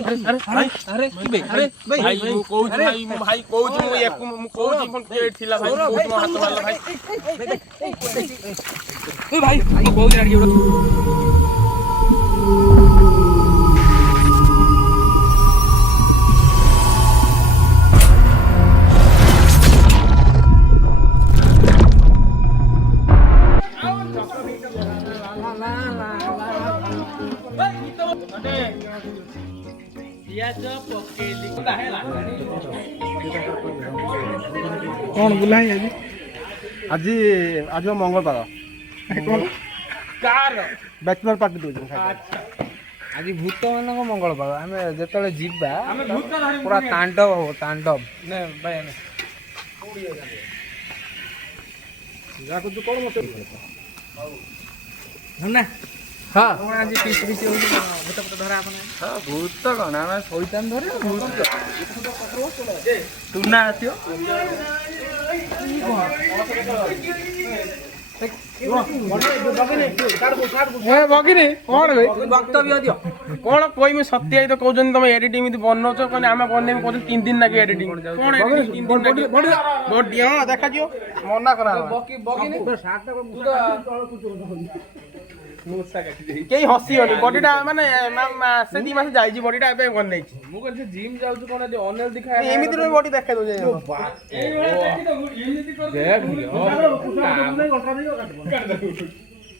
अरे भाई मु कोच भाई कोच मु एक मु कोच कोन पेट थिला भाई कोच मु हाथ मारला भाई ए भाई बहुत लड़की कौन बुला है आज आज आज मंगलवार बैचलर पार्टी दो आज भूत मान मंगलवार आम जो जीवा पूरा तांडव हो तांडव ने भाई कौन मत ना हाँ आज पीस पीस भूत पत धरा हाँ भूत कौन आम शैतान धरे भूत तू ना आसियो बगिनी कौन वक्तव्य दियो कौन कोई में सत्य तो कहउछन तुम एडिटिंग में बनौछ कोने आमे बने में कहउछन 3 दिन लागे एडिटिंग कौन एडिटिंग 3 दिन लागे बॉडी हां देखा जियो मना करा बगिनी कई हसी होनी बॉडीटा माने से 2 मास जाई जी बॉडीटा एबे कोन नै छी मु कहल से जिम जाउ छ कोन अनल दिखाय एमिति रे बॉडी देखा दो जाय ए देखि तो एमिति कर देख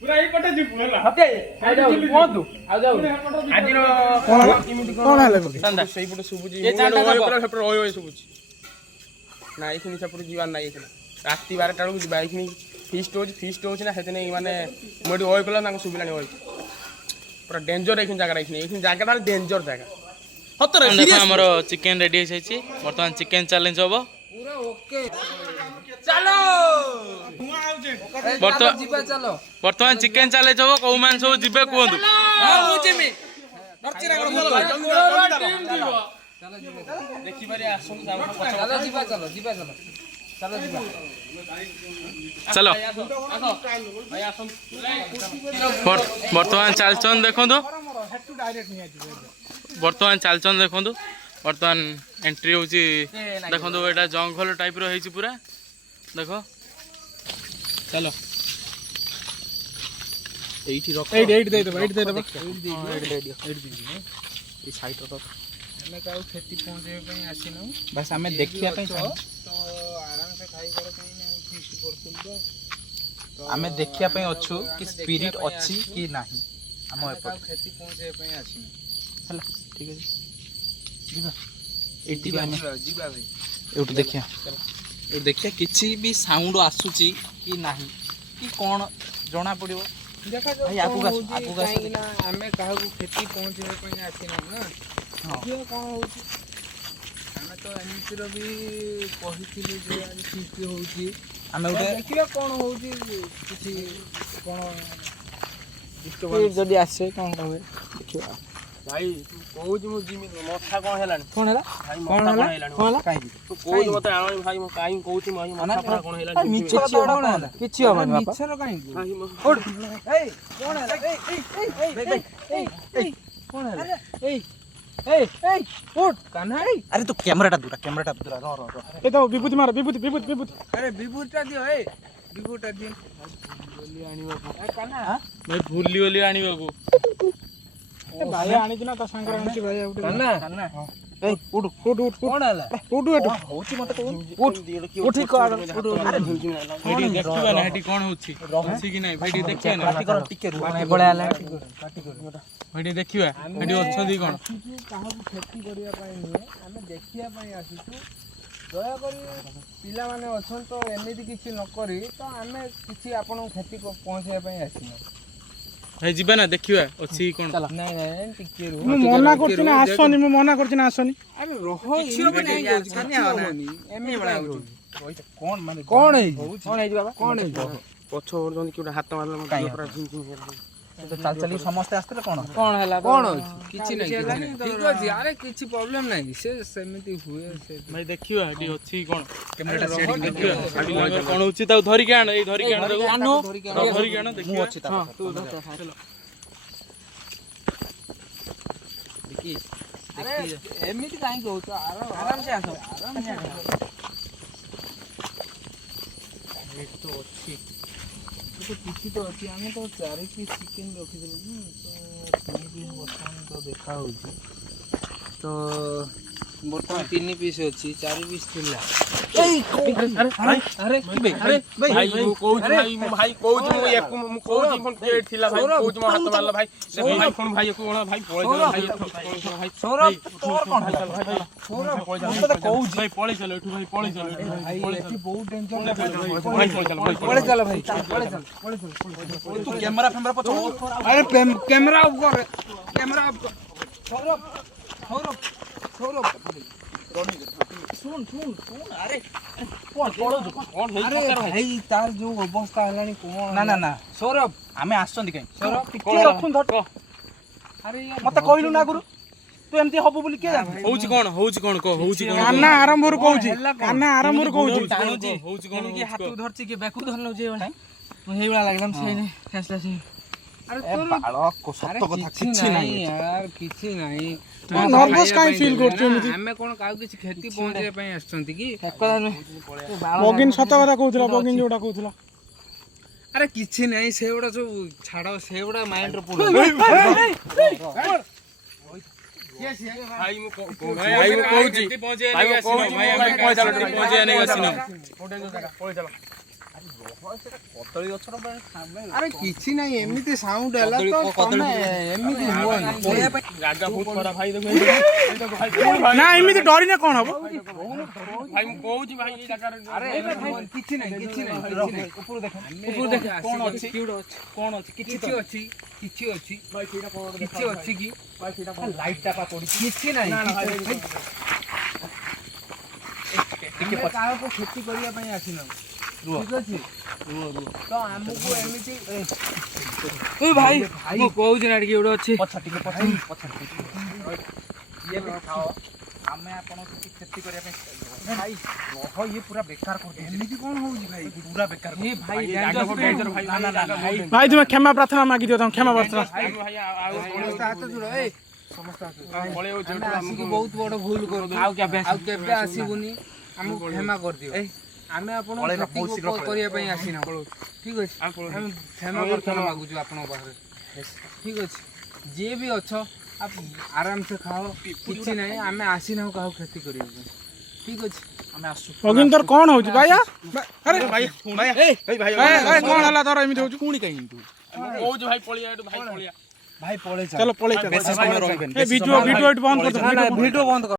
पूरा ई पटे जी पूरा हते आ जाऊ कोंतु आ जाऊ आज रो कोन हले संदा सेई पटे सुबुजी ए चाटा पूरा सेपटे ओय सुबुजी ना एखिनि सेपटे जीवन ना एखिनि राती 12 टा को जीवा एखिनि फिस्ट होची ना हेतने माने मोडी ओय कला ना सुबिलानी ओय पूरा डेंजर एखिन जगह एखिन जगह डेंजर जगह हतरे सीरियस हमरो चिकन रेडी होइछि वर्तमान चिकन चैलेंज होबो पूरा ओके चलो वर्तमान चिकन चैलेंज होबो कौ मान सब जिबे कोंदु हां मु जिमी डरचिरा देखि बारे आसु चलो जीवा चलो चलो भाई आसु वर्तमान चालचन देखंदु वर्तमान चालचन देखंदु वर्तमान एंट्री होची देखंदु एटा जंगल टाइप रो हेची पूरा देखो चलो एठी रख दे दे ई साइड रो हमें काउ खेती पहुंचे पई आसीनो बस हमें देखिया पई तो आराम से खाई कर कहीं ना फिस्ट करतुल तो हमें देखिया पई अछु कि स्पिरिट अछि कि नाही हम काउ खेती पहुंचे पई आसीनो चलो ठीक है जीवा जीवा भाई एउट देखिया एउट देखिया किछि भी साउंड आसुची कि नाही कि कोन जणा पड़िबो देखा जो आगु ना हमें काहू खेती पहुंचे पई आसीनो ना देखियो कोन होची हमें तो एमितिर भी कहिथिलु जे आज फिस्ट होची हमें उठे देखियो कोन होची किछि कोन जदी आसे कोन होवे देखियो भाई तू कोज मु जिमी मथा कोन हेलानी कोन होला भाई मथा कोन हेलानी कोन होला काई तू कोज मते आनो भाई मु काई कहउची मही मथा कोन हेलानी मिछ कोन होला किछि होबनी बापा मिछर काई भाई ओड ए कोन होला ए कोन होला ए उठ कान्हा अरे तू कैमराटा दूरा रो ए तो विभूति मार विभूति अरे विभूतिटा दियो ए विभूतिटा दियो बोली आनी बाबू ए कान्हा भाई भूली आनी बाबू ए भाई आनी दिना त संकर आनी भाई उठ कान्हा ए उठ कोन होला उठ होची मते कोन उठ कर उठ अरे हेडी देखिबा ना हेडी कोन होची होची कि नाही हेडी देखिबा ना पाटी कर टिके रु माने बळे आला पाटी कर हेडी देखिबा हेडी अछदी कोन काहू खेती करिया पई नहीं हमें देखिया पई आसीछु दया करी पिला माने अछन तो एमिति किछि न करी तो हमें किछि आपन खेती को पहुंचे पई आसीनो भाई जीबा ना देखिबा अछि कोन नहीं टिके रु मु मना करछि ना आसनी मु मना करछि ना आसनी अरे रहो किछि हो नहीं छानी आवनी एमि बड़ा कोन माने कोन है बाबा कोन है पछ वर्जन किटा हाथ मारला मते पूरा झिन तो चल चली समस्त आस्ते कोन कोन हला कोन किछि नहीं ठीक अछि अरे किछि प्रॉब्लम नहीं से सेमिति हुए से भाई देखिबा हेडी अछि कोन कैमराटा सेटिंग देखिबा हेडी लगे कोन होछि त धरि के आन ए धरि के आन धरि के आन देखिबा मु अछि ता चलो देखि ଏମିତି କାହିଁ କହୁଛ ଆରାମସେ ଆସ ତ ଅଛି କିଛି ତ ଅଛି ଆମେ ତ 4 ପିସ୍ ଚିକେନ୍ ରଖିଦେଲେ ନା ତ 3 ପିସ୍ ବର୍ତ୍ତମାନ ତ ଦେଖା ହେଉଛି ତ ବର୍ତ୍ତମାନ 3 ପିସ୍ ଅଛି 4 ପିସ୍ ଥିଲା ଆରେ ଭାଇ ମୁଁ କହୁଛି ଭାଇ ମୁଁ ୟାକୁ ମୁଁ କହୁଛି ଫୋନ କିଏ ଥିଲା ଭାଇ କହୁଛି ମୋ ହାତ ମାରଲା ଭାଇ ସେ ଭାଇ ଫୋନ ଭାଇ ୟାକୁ କଣ ଭାଇ ପଳେଇ ଭାଇ ସୌରଭ ତୋର କଣ ହେଲା ସୌରଭ କହୁଛି ଭାଇ ପଳେଇ ଚାଲ ଏଠୁ ଭାଇ ପଳେଇ ଚାଲ ଭାଇ ଏଠି ବହୁତ ଡେଞ୍ଜର ଭାଇ ପଳେଇ ଚାଲ ଭାଇ ତୁ କ୍ୟାମେରା ଫ୍ୟାମେରା ପଛ ଆରେ କ୍ୟାମେରା ଅଫ୍ କର କ୍ୟାମେରା ଅଫ୍ କର ସୌରଭ ଶୁଣ ଆରେ ଆରେ ଭାଇ ତାର ଯୋଉ ଅବସ୍ଥା ହେଲାଣି କଣ ନା ସୌରଭ ଆମେ ଆସିଛନ୍ତି କାଇଁ ସୌରଭ ଟିକେ ରଖୁନ ଧର ଆରେ ମତେ କହିଲୁ ନା ଆଗରୁ ତୁ ଏମିତି ହବୁ ବୋଲି କିଏ ଜାଣେ ହଉଛି କଣ କହ ହଉଛି କଣ କାହ୍ନା ଆରମ୍ଭରୁ କହୁଛି କାହ୍ନା ଆରମ୍ଭରୁ କହୁଛି ଟାଣୁଛି ହଉଛି କଣ କି ହାତକୁ ଧରିଛି କି ବେକୁ ଧରି ନଉଛି ଏଇଭଳିଆ ମୁଁ ହେଇଭଳିଆ ଲାଗିଲାମ ସେଇନେ ଫେସଲା ସେ ଆରେ ତୋର ସତ କଥା କିଛି ନାହିଁ यार କିଛି ନାହିଁ ନର୍ଭସ୍ କାଇଁ ଫିଲ୍ କରୁଛୁ ଏମିତି ଆମେ କଣ କାହାକୁ କିଛି କ୍ଷତି ପହଞ୍ଚେଇବା ପାଇଁ ଆସିଛନ୍ତି କି ବଗିନ ସତ କଥା କହୁଥିଲା ବଗିନ ଯୋଉଟା କହୁଥିଲା ଆରେ କିଛି ନାହିଁ ସେଗୁଡା ସବୁ ଛାଡ ସେଗୁଡା ମାଇଣ୍ଡରେ ପଡୁ ଭାଇ ମୁଁ କହୁଛି ଭାଇ ମୁଁ କହୁଛି ଭାଇ ଆମେ ପଳେଇ ଚାଲ ପହଞ୍ଚେଇବା ନେଇକି ଆସିନ ପଳେଇ ଚାଲ ଆରେ କିଛି ନାହିଁ ଏମିତି ସାଉଣ୍ଡ ହେଲା ତ ତମେ ଏମିତି ହୁଅନି ଜାଗା ବହୁତ ଖରାପ ଭାଇ ଦେଖ ନା ଏମିତି ଡରିଲେ କଣ ହବ ଭାଇ ମୁଁ କହୁଛି ଭାଇ ଏ ଜାଗାରେ ଆରେ କିଛି ନାହିଁ ଉପରୁ ଦେଖ କଣ ଅଛି କଣ ଅଛି କିଛି ଅଛି ଭାଇ ସେଇଟା କଣ କିଛି ଅଛି କି ଭାଇ ସେଇଟା ଲାଇଟ ଟା ପା ପଡିଛି କିଛି ନାହିଁ ଟିକେ କାହାକୁ କ୍ଷତି କରିବା ପାଇଁ ଆସିନ ଠିକ ଅଛି ତ ଆମକୁ ଏମିତି ଭାଇ ମୁଁ କହୁଛି ନା ଟିକେ ଗୋଟେ ଅଛି ପଛ ଟିକେ ଇଏ ବି ଖାଅ ଆମେ ଆପଣଙ୍କୁ କିଛି କ୍ଷତି କରିବା ପାଇଁ ଭାଇ ରହ ଇଏ ପୁରା ବେକାର କରିଦେଇଛି ଏମିତି କଣ ହଉଛି ଭାଇ ପୁରା ବେକାର ଏ ଭାଇ ଭାଇ ତୁମେ କ୍ଷମା ପ୍ରାର୍ଥନା ମାଗି ଦିଅ ତମ କ୍ଷମା ପ୍ରାର୍ଥନା ଭାଇ ଆଉ ସମସ୍ତେ ହାତ ଯୋଡ଼ ଏ ସମସ୍ତେ ହାତ ଯୋଡ଼ ପଳେଇ ଯାଉଛି ଆମେ ଆସିକି ବହୁତ ବଡ ଭୁଲ କରିଦେବୁ ଆଉ କେବେ ଆସିବୁନି ଆମକୁ କ୍ଷମା କରିଦିଅ ଆମେ ଆପଣଙ୍କୁ କ୍ଷତି କରିବା ପାଇଁ ଆସିନା ଠିକ ଅଛି ଆମେ କ୍ଷମା ପ୍ରାର୍ଥନା ମାଗୁଛୁ ଆପଣଙ୍କ ପାଖରେ ଠିକ ଅଛି ଯିଏ ବି ଅଛ ଆରାମସେ ଖାଅ କିଛି ନାହିଁ ଆମେ ଆସିନାହୁଁ କାହାକୁ କ୍ଷତି କରିବା ପାଇଁ ଠିକ ଅଛି ଆମେ ଆସୁ ବଗିନ ତୋର କଣ ହଉଛି ଭାଇ ଆରେ ଭାଇ କଣ ହେଲା ତୋର ଏମିତି ହଉଛି ପୁଣି କାହିଁ କହୁଛି ଭାଇ ପଳେଇ ଏଠୁ ଭାଇ ପଳେଇ ଭାଇ ପଳେଇ ଚାଲ ପଳେଇ ବେଶୀ ସମୟ ରହିବେନି ଭିଡିଓ ଏଠି ବନ୍ଦ କରିଦେ ଭିଡିଓ ବନ୍ଦ କର